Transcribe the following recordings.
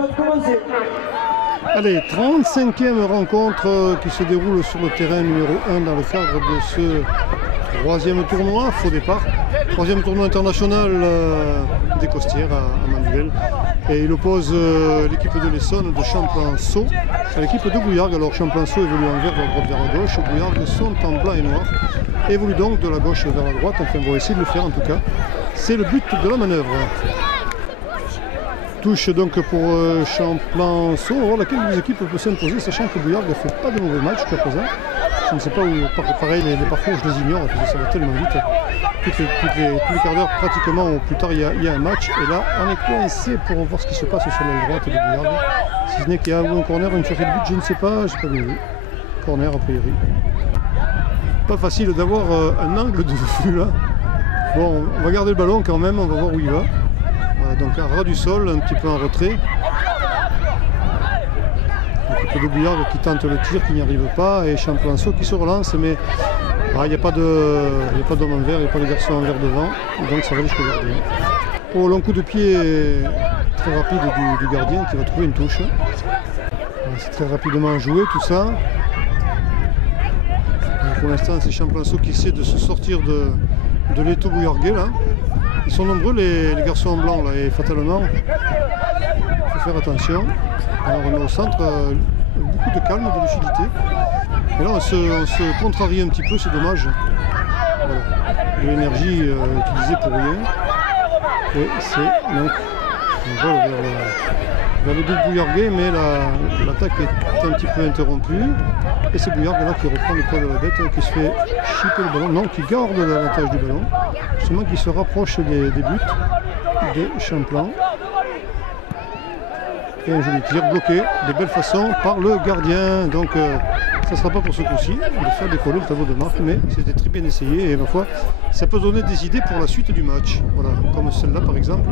peuvent commencer. Allez, 35e rencontre qui se déroule sur le terrain numéro 1 dans le cadre de ce troisième tournoi, faux départ. Troisième tournoi international des Costières à Manduel. Et il oppose l'équipe de l'Essonne de Champlanceau à l'équipe de Bouillargues. Alors Champlanceau évolue en vert de la droite vers la gauche, Bouillargues sont en blanc et noir. Évolue donc de la gauche vers la droite, enfin on va essayer de le faire en tout cas. C'est le but de la manœuvre. Touche donc pour Champlanceau. On va voir laquelle des équipes peut s'imposer, sachant que Bouillargues ne fait pas de mauvais match jusqu'à présent. Je ne sais pas où, pareil, les parcours je les ignore, parce que ça va tellement vite. Tous les quarts d'heure pratiquement, ou plus tard il y a un match. Et là, on est coincé pour voir ce qui se passe sur l'aile droite de Bouillargues. Si ce n'est qu'il y a un corner, une cherchée de but, je ne sais pas, je n'ai pas bien vu. Corner a priori. Pas facile d'avoir un angle de vue là. Bon, on va garder le ballon quand même, on va voir où il va. Voilà, donc à ras du sol, un petit peu en retrait. L'équipe de Bouillargues qui tente le tir, qui n'y arrive pas, et Champlanceau qui se relance, mais il n'y a pas d'homme en vert, il n'y a pas de garçon en vert devant, donc ça va jusqu'au gardien. Au long coup de pied très rapide du gardien qui va trouver une touche. C'est très rapidement joué tout ça. Pour l'instant, c'est Champlanceau qui essaie de se sortir de l'étau bouillarguais là. Ils sont nombreux les garçons en blanc là, et fatalement, il faut faire attention. Alors on est au centre, beaucoup de calme, de lucidité. Et là on se contrarie un petit peu, c'est dommage. Voilà. L'énergie utilisée pour rien. Et c'est donc on vole vers le but bouillarguais, mais l'attaque est un petit peu interrompue. Et c'est Bouillargues là qui reprend le poids de la bête, qui se fait chipper le ballon, non, qui garde l'avantage du ballon, justement qui se rapproche des buts de Champlan. Et un joli tir bloqué de belle façon par le gardien. Donc ça ne sera pas pour ce coup-ci de faire décoller le tableau de marque, mais c'était très bien essayé et ma foi ça peut donner des idées pour la suite du match. Voilà, comme celle-là par exemple.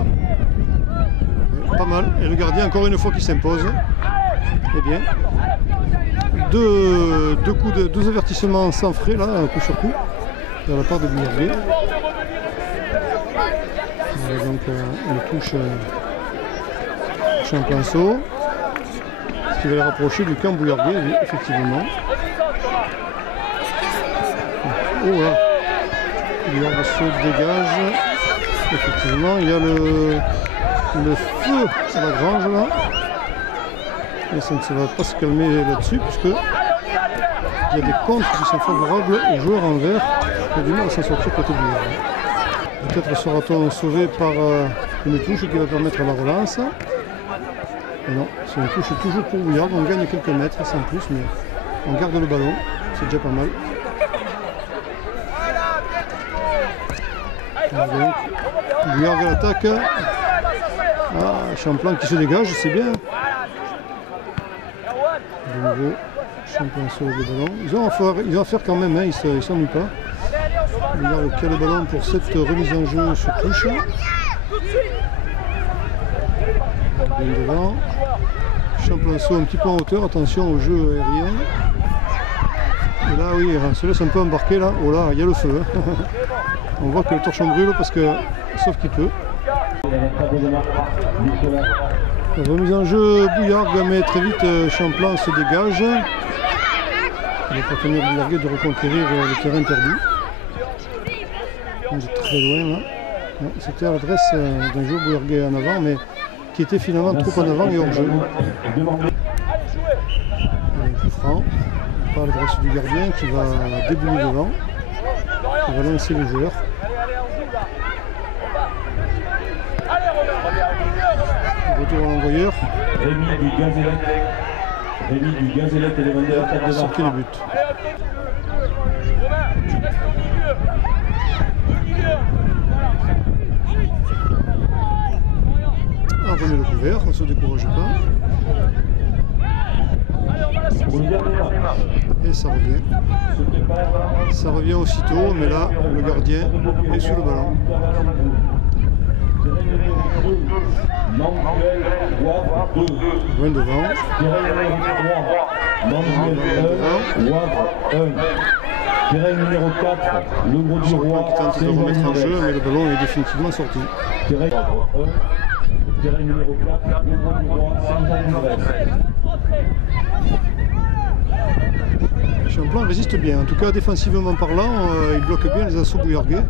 Pas mal. Et le gardien encore une fois qui s'impose. Eh bien, deux avertissements sans frais là, coup sur coup, de la part de Bouillargues. Donc une touche Champlanceau, ce qui va les rapprocher du camp Bouillargues, effectivement. Oh là, Bouillargues se dégage. Effectivement, il y a le feu à la grange là. Et ça ne va pas se calmer là-dessus, puisque il y a des contres qui sont favorables aux joueurs en vert qui ont du mal à s'en sortir côté Bouillargues. Peut-être sera-t-on sauvé par une touche qui va permettre la relance. Et non, c'est une touche toujours pour Bouillargues, on gagne quelques mètres sans plus, mais on garde le ballon, c'est déjà pas mal. Donc, Bouillargues à l'attaque. Ah, Champlan qui se dégage, c'est bien. De nouveau, Champlanceau avec le ballon. Ils vont faire quand même, hein, ils ne s'ennuient pas. Bouillargues qui a le ballon pour cette remise en jeu sur touche. Bien devant. Champlanceau un petit peu en hauteur, attention au jeu aérien. Et là oui, on se laisse un peu embarquer là. Oh là, il y a le feu. Hein. On voit que le torchon brûle parce que, sauf qu'il peut. Remise en jeu Bouillargues, mais très vite Champlan se dégage. Il va partenaire Bouillargues de reconquérir le terrain perdu. On est très loin là. C'était à l'adresse d'un joueur Bouillargues en avant, mais qui était finalement trop en avant et hors jeu. Un coup franc par l'adresse du gardien qui va débouler devant. Qui va lancer le joueur. Retour à l'envoyeur. Rémi du Gazélette et les vendeurs. Sortez le but. On remet le couvert, on ne se décourage pas. Et ça revient. Ça revient aussitôt, mais là, le gardien est sous le ballon. Loin devant. Terrain numéro 4, le gros du roi. Qui tente de remettre en jeu, mais le ballon est définitivement sorti. Terrain numéro 4, le gros du roi, Saint-Jean-de-Grèce. Champlain résiste bien, en tout cas défensivement parlant, ils bloquent bien les assauts bouillarguais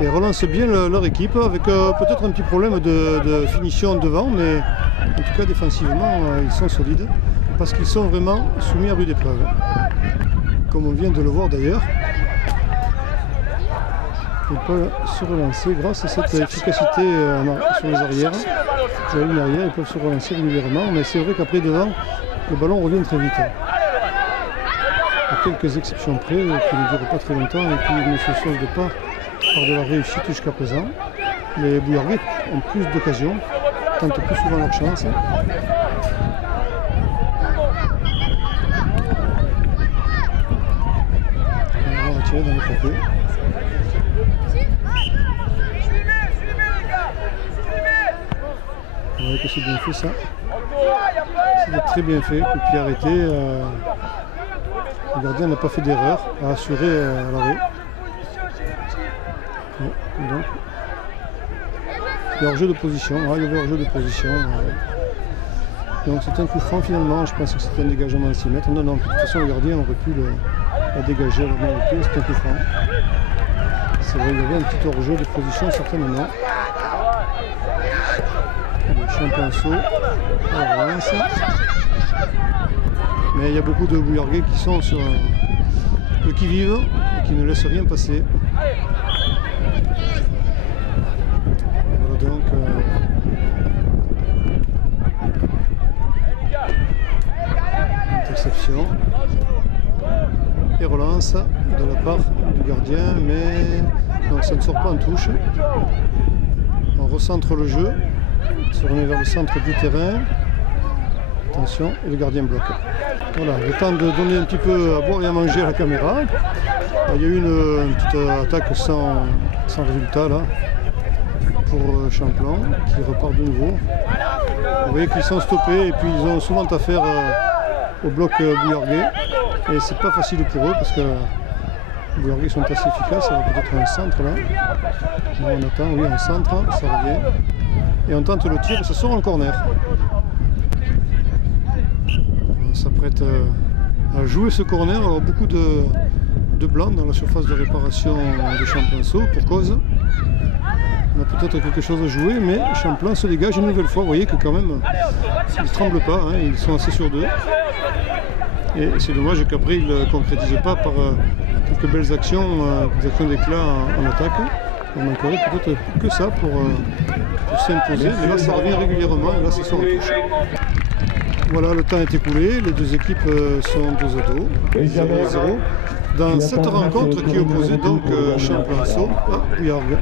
et relancent bien leur équipe avec peut-être un petit problème de finition devant, mais en tout cas défensivement ils sont solides parce qu'ils sont vraiment soumis à rude épreuve, comme on vient de le voir d'ailleurs. Ils peuvent se relancer grâce à cette efficacité sur les arrières, sur la ligne arrière, ils peuvent se relancer régulièrement, mais c'est vrai qu'après devant, le ballon revient très vite. À quelques exceptions près, qui ne durent pas très longtemps et qui ne se soldent pas par de la réussite jusqu'à présent. Les bouillarguais ont plus d'occasions, tentent plus souvent leur chance. On va retirer dans le côté. Vous voyez que c'est bien fait ça. C'est très bien fait, coup de pied arrêté. Le gardien n'a pas fait d'erreur, a assuré à l'arrêt. Donc, il y a hors-jeu de position. Il y avait hors-jeu de position. Donc c'est un coup franc finalement. Je pense que c'était un dégagement à 6 mètres. Non, de toute façon le gardien aurait pu la dégager à la main au pied. C'est un coup franc. C'est vrai, il y avait un petit hors-jeu de position certainement. Le Champlain saut. On relance. Mais il y a beaucoup de bouillarguais qui sont sur le qui-vive et qui ne laissent rien passer. Voilà donc interception et relance de la part du gardien, mais non, ça ne sort pas en touche. On recentre le jeu, se remet vers le centre du terrain. Attention, et le gardien bloque. Voilà, le temps de donner un petit peu à boire et à manger à la caméra. Il y a eu une petite attaque sans résultat là pour Champlain qui repart de nouveau. Vous voyez qu'ils sont stoppés et puis ils ont souvent affaire au bloc bouillarguais et c'est pas facile pour eux parce que les bouillarguais sont assez efficaces. Il y a peut-être un centre là. Bon, on attend, oui, un centre, ça revient. Et on tente le tir et ça sort en corner. On s'apprête à jouer ce corner. Alors beaucoup de blanc dans la surface de réparation de Champlain-Sault pour cause. On a peut-être quelque chose à jouer, mais Champlain se dégage une nouvelle fois. Vous voyez que quand même, ils ne tremblent pas, hein, ils sont assez sûrs d'eux. Et c'est dommage qu'après ils ne concrétisent pas par quelques belles actions, des actions d'éclat en attaque. On manquerait peut-être que ça pour s'imposer, mais là ça revient régulièrement et là ça sort en touche. Voilà, le temps est écoulé, les deux équipes sont 2-2, 0-0. Dans cette rencontre qui opposait donc Champlain-Sault à Bouillargues.